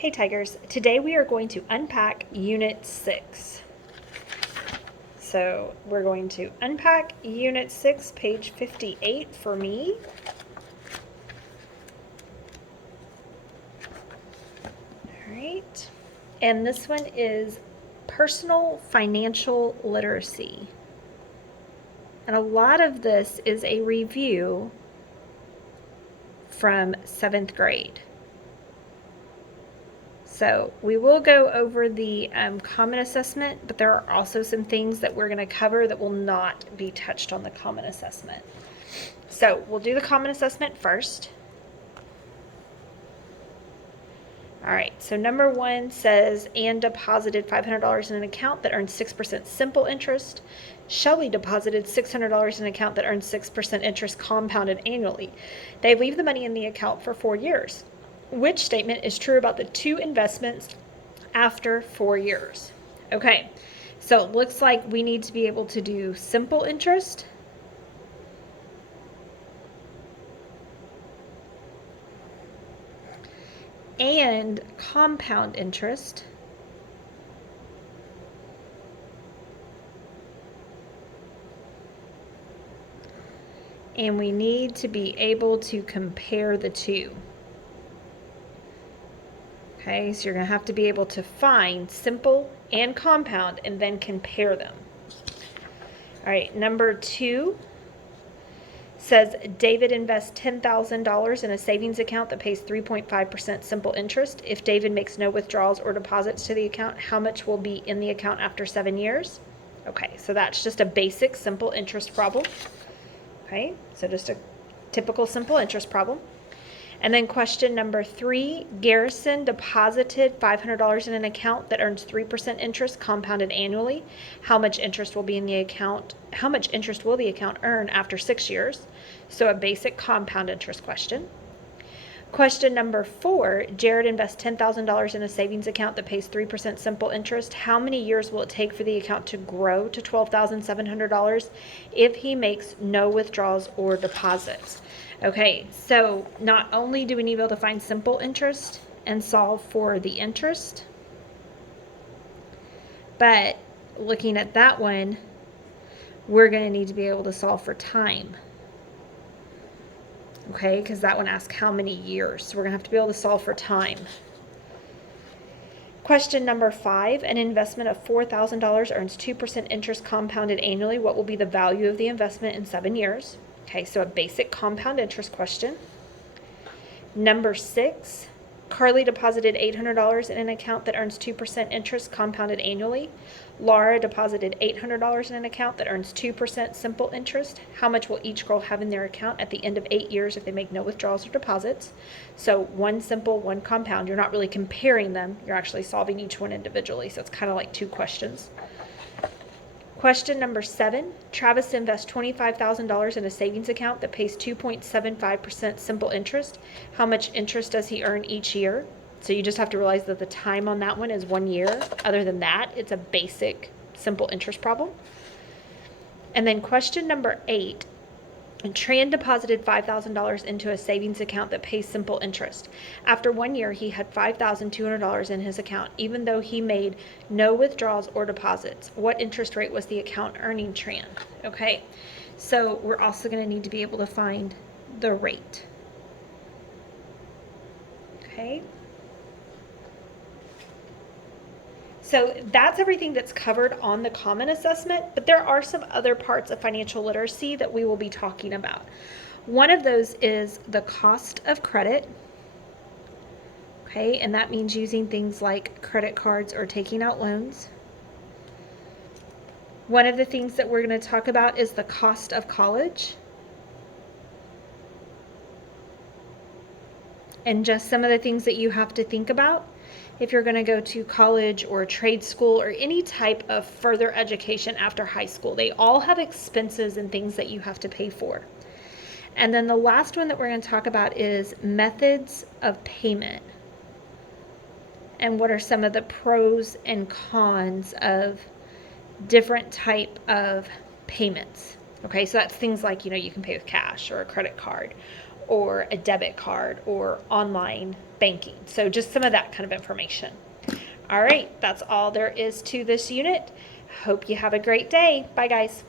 Hey Tigers, today we are going to unpack Unit 6. So we're going to unpack Unit 6, page 58 for me. All right, and this one is personal financial literacy. And a lot of this is a review from 7th grade. So we will go over the common assessment, but there are also some things that we're going to cover that will not be touched on the common assessment. So we'll do the common assessment first. All right, so number 1 says, Ann deposited $500 in an account that earns 6% simple interest. Shelley deposited $600 in an account that earns 6% interest compounded annually. They leave the money in the account for 4 years. Which statement is true about the two investments after 4 years? Okay, so it looks like we need to be able to do simple interest and compound interest. And we need to be able to compare the two. Okay, so you're going to have to be able to find simple and compound and then compare them. All right, number 2 says David invests $10,000 in a savings account that pays 3.5% simple interest. If David makes no withdrawals or deposits to the account, how much will be in the account after 7 years? Okay, so that's just a basic simple interest problem. Okay, so just a typical simple interest problem. And then question number 3, Garrison deposited $500 in an account that earns 3% interest compounded annually. How much interest will be in the account? How much interest will the account earn after 6 years? So a basic compound interest question. Question number 4, Jared invests $10,000 in a savings account that pays 3% simple interest. How many years will it take for the account to grow to $12,700 if he makes no withdrawals or deposits? Okay, so not only do we need to be able to find simple interest and solve for the interest, but looking at that one, we're going to need to be able to solve for time. Okay, because that one asks how many years. So we're going to have to be able to solve for time. Question number 5, an investment of $4,000 earns 2% interest compounded annually. What will be the value of the investment in 7 years? Okay, so a basic compound interest question. Number 6, Carly deposited $800 in an account that earns 2% interest compounded annually. Laura deposited $800 in an account that earns 2% simple interest. How much will each girl have in their account at the end of 8 years if they make no withdrawals or deposits? So one simple, one compound. You're not really comparing them. You're actually solving each one individually. So it's kind of like 2 questions. Question number 7, Travis invests $25,000 in a savings account that pays 2.75% simple interest. How much interest does he earn each year? So you just have to realize that the time on that one is 1 year. Other than that, it's a basic simple interest problem. And then question number 8, Tran deposited $5,000 into a savings account that pays simple interest. After 1 year, he had $5,200 in his account, even though he made no withdrawals or deposits. What interest rate was the account earning, Tran? Okay, so we're also going to need to be able to find the rate. Okay. So that's everything that's covered on the common assessment, but there are some other parts of financial literacy that we will be talking about. One of those is the cost of credit. Okay, and that means using things like credit cards or taking out loans. One of the things that we're going to talk about is the cost of college. And just some of the things that you have to think about if you're going to go to college or trade school or any type of further education after high school. They all have expenses and things that you have to pay for. And then the last one that we're going to talk about is methods of payment. And what are some of the pros and cons of different type of payments. Okay, so that's things like, you can pay with cash or a credit card, or a debit card or online banking. So just some of that kind of information. All right, that's all there is to this unit. Hope you have a great day. Bye, guys.